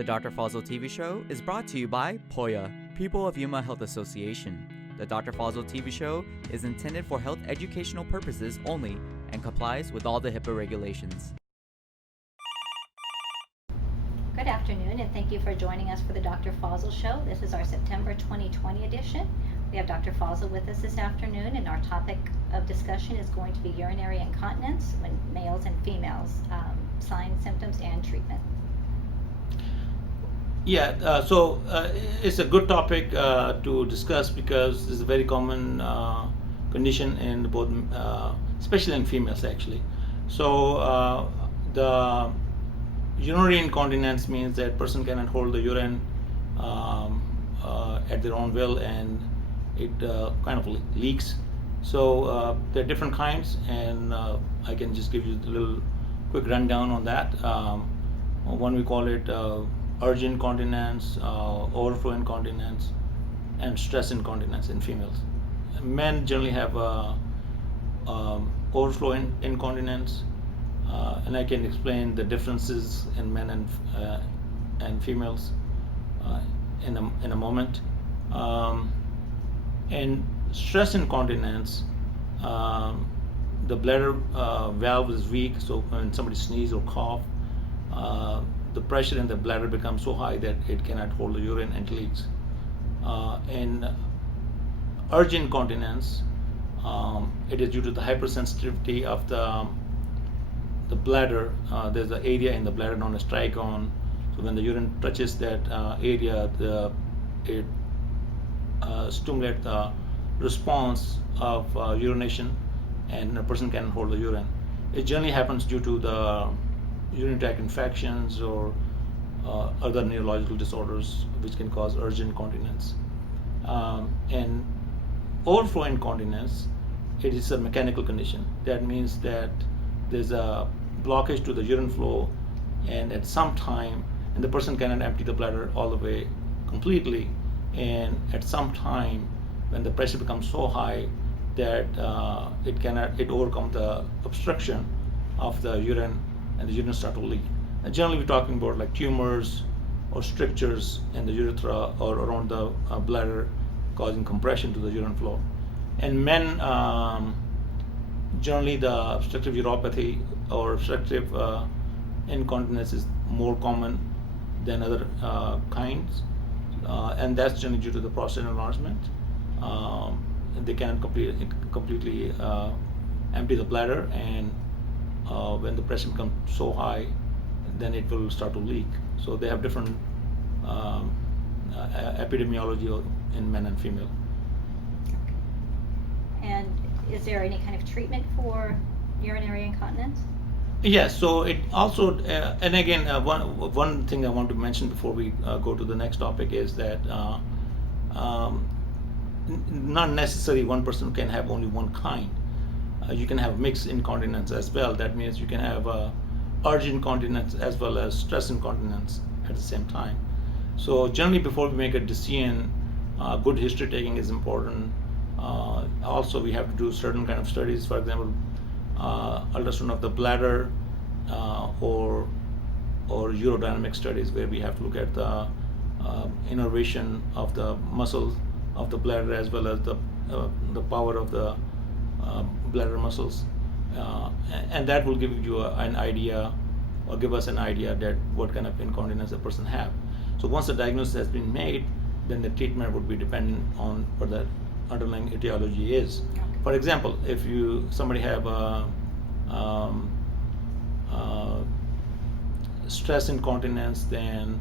The Dr. Fazil TV show is brought to you by POYA, People of Yuma Health Association. The Dr. Fazil TV show is intended for health educational purposes only and complies with all the HIPAA regulations. Good afternoon, and thank you for joining us for the Dr. Fazil Show. This is our September 2020 edition. We have Dr. Fazil with us this afternoon, and our topic of discussion is going to be urinary incontinence when males and females, signs, symptoms, and treatment. Yeah, so it's a good topic to discuss because it's a very common condition in both, especially in females actually. So the urinary incontinence means that person cannot hold the urine at their own will, and it kind of leaks. So there are different kinds, and I can just give you a little quick rundown on that. One, we call it urgent incontinence, overflow incontinence, and stress incontinence in females. Men generally have overflow incontinence, and I can explain the differences in men and females in a moment. And stress incontinence, the bladder valve is weak, so when somebody sneezes or cough, the pressure in the bladder becomes so high that it cannot hold the urine and leaks. In urgent incontinence, it is due to the hypersensitivity of the bladder. There's an area in the bladder known as trigone. So when the urine touches that area, it stimulates the response of urination, and a person can hold the urine. It generally happens due to the urinary tract infections or other neurological disorders which can cause urgent incontinence. And overflow incontinence, it is a mechanical condition. That means that there's a blockage to the urine flow, and at some time, and the person cannot empty the bladder all the way completely, and at some time when the pressure becomes so high that it overcomes the obstruction of the urine, and the urine start to leak. And generally we're talking about like tumors or strictures in the urethra or around the bladder, causing compression to the urine flow. And men, generally the obstructive uropathy or obstructive incontinence is more common than other kinds, and that's generally due to the prostate enlargement. And they cannot completely empty the bladder, and when the pressure becomes so high, then it will start to leak. So they have different epidemiology in men and female. And is there any kind of treatment for urinary incontinence? Yes, so it also, and again, one thing I want to mention before we go to the next topic is that not necessarily one person can have only one kind. You can have mixed incontinence as well. That means you can have urgent incontinence as well as stress incontinence at the same time. So generally, before we make a decision, good history taking is important. Also, we have to do certain kind of studies. For example, ultrasound of the bladder or urodynamic studies, where we have to look at the innervation of the muscles of the bladder as well as the power of the bladder muscles, and that will give you an idea, or give us an idea that what kind of incontinence a person have. So once the diagnosis has been made, then the treatment would be dependent on what the underlying etiology is. Okay. For example, if somebody have stress incontinence, then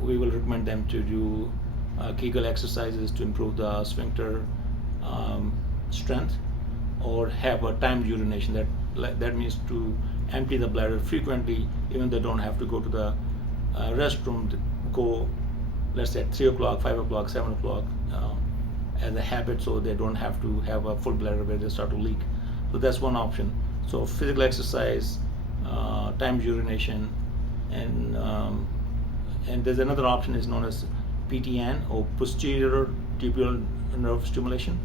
we will recommend them to do Kegel exercises to improve the sphincter strength, or have a timed urination. That means to empty the bladder frequently, even they don't have to go to the restroom. To go, let's say at 3 o'clock, 5 o'clock, 7 o'clock, as a habit, so they don't have to have a full bladder where they start to leak. So that's one option. So physical exercise, timed urination, and there's another option is known as PTN, or posterior tibial nerve stimulation,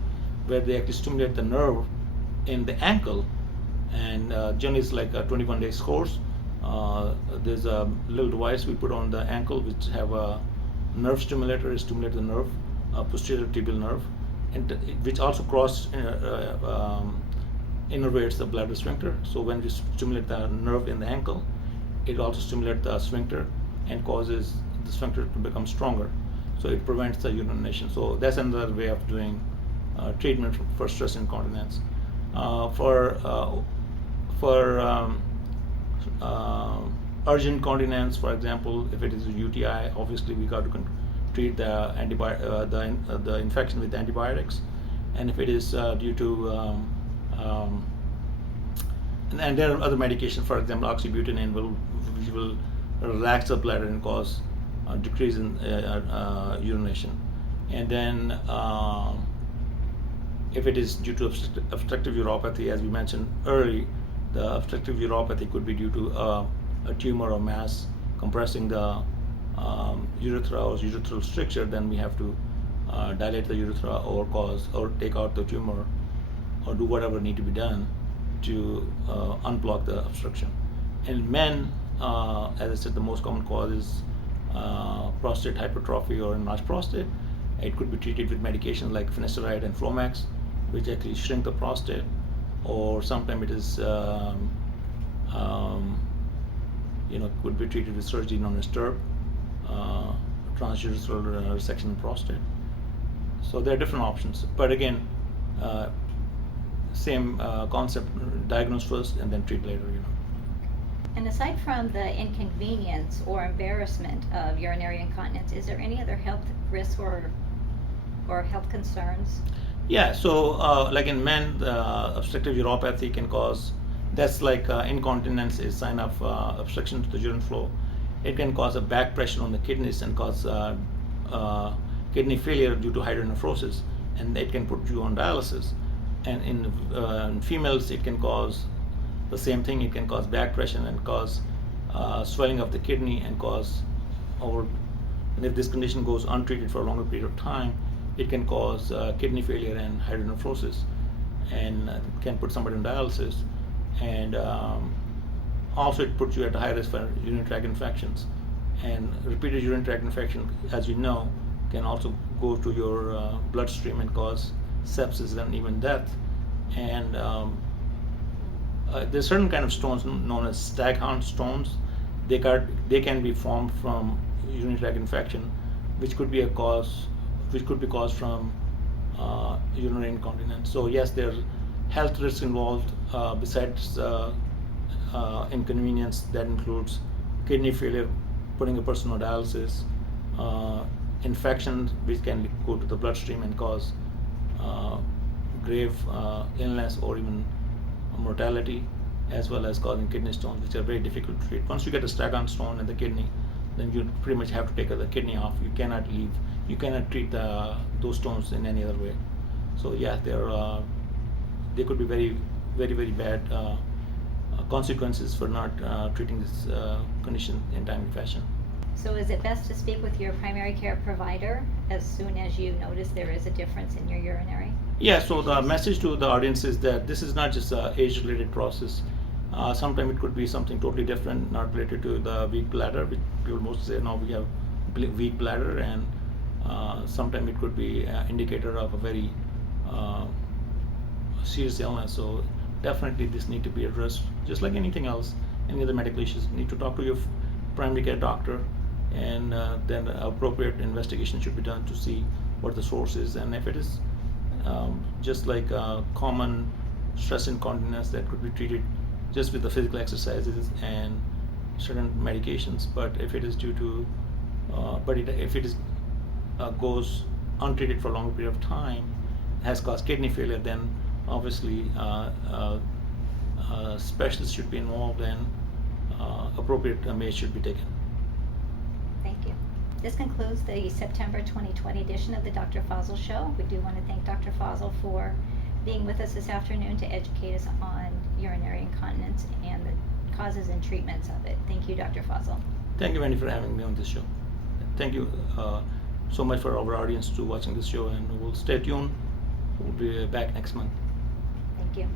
where they actually stimulate the nerve in the ankle, and generally it's like a 21 days course. there's a little device we put on the ankle which have a nerve stimulator. It stimulates the nerve, posterior tibial nerve, and which also innervates the bladder sphincter. So when we stimulate the nerve in the ankle, it also stimulates the sphincter and causes the sphincter to become stronger. So it prevents the urination. So that's another way of doing treatment for stress incontinence. For urgent incontinence, for example, if it is a UTI, obviously we got to treat the infection with antibiotics, and if it is due to and there are other medications, for example, oxybutynin which will relax the bladder and cause a decrease in urination. And then if it is due to obstructive uropathy, as we mentioned earlier, the obstructive uropathy could be due to a tumor or mass compressing the urethra or urethral stricture. Then we have to dilate the urethra or take out the tumor or do whatever need to be done to unblock the obstruction. In men, as I said, the most common cause is prostate hypertrophy or enlarged prostate. It could be treated with medications like finasteride and Flomax, which actually shrink the prostate, or sometimes it is could be treated with surgery known as TURP, transurethral resection of prostate. So there are different options, but again, same concept: diagnose first and then treat later. And aside from the inconvenience or embarrassment of urinary incontinence, is there any other health risks or health concerns? Yeah, so like in men, obstructive uropathy can cause, that's like incontinence is sign of obstruction to the urine flow. It can cause a back pressure on the kidneys and cause kidney failure due to hydronephrosis, and it can put you on dialysis. And in females, it can cause the same thing. It can cause back pressure and cause swelling of the kidney and and if this condition goes untreated for a longer period of time, it can cause kidney failure and hydronephrosis, and can put somebody on dialysis. And also it puts you at a high risk for urinary tract infections. And repeated urinary tract infection, as you know, can also go to your bloodstream and cause sepsis and even death. And there's certain kind of stones known as Staghorn stones. They can be formed from urinary tract infection, which could be caused from urinary incontinence. So yes, there are health risks involved besides inconvenience. That includes kidney failure, putting a person on dialysis, infections which can go to the bloodstream and cause grave illness or even mortality, as well as causing kidney stones, which are very difficult to treat. Once you get a Staghorn stone in the kidney, then you pretty much have to take the kidney off. You cannot treat those stones in any other way. So yeah, there could be very, very, very bad consequences for not treating this condition in timely fashion. So is it best to speak with your primary care provider as soon as you notice there is a difference in your urinary? Yeah, so the message to the audience is that this is not just an age-related process. Sometimes it could be something totally different, not related to the weak bladder, which people mostly say, no, we have weak bladder, and sometimes it could be an indicator of a very serious illness. So definitely this need to be addressed, just like anything else, any other medical issues. You need to talk to your primary care doctor, and then appropriate investigation should be done to see what the source is. And if it is just like common stress incontinence, that could be treated just with the physical exercises and certain medications. But if it is due to if it is goes untreated for a longer period of time, has caused kidney failure, then obviously specialists should be involved and appropriate measures should be taken. Thank you. This concludes the September 2020 edition of the Dr. Fazil Show. We do want to thank Dr. Fazil for being with us this afternoon to educate us on urinary incontinence and the causes and treatments of it. Thank you, Dr. Fazil. Thank you, Wendy, for having me on this show. Thank you so much for our audience to watching this show, and we'll stay tuned. We'll be back next month. Thank you.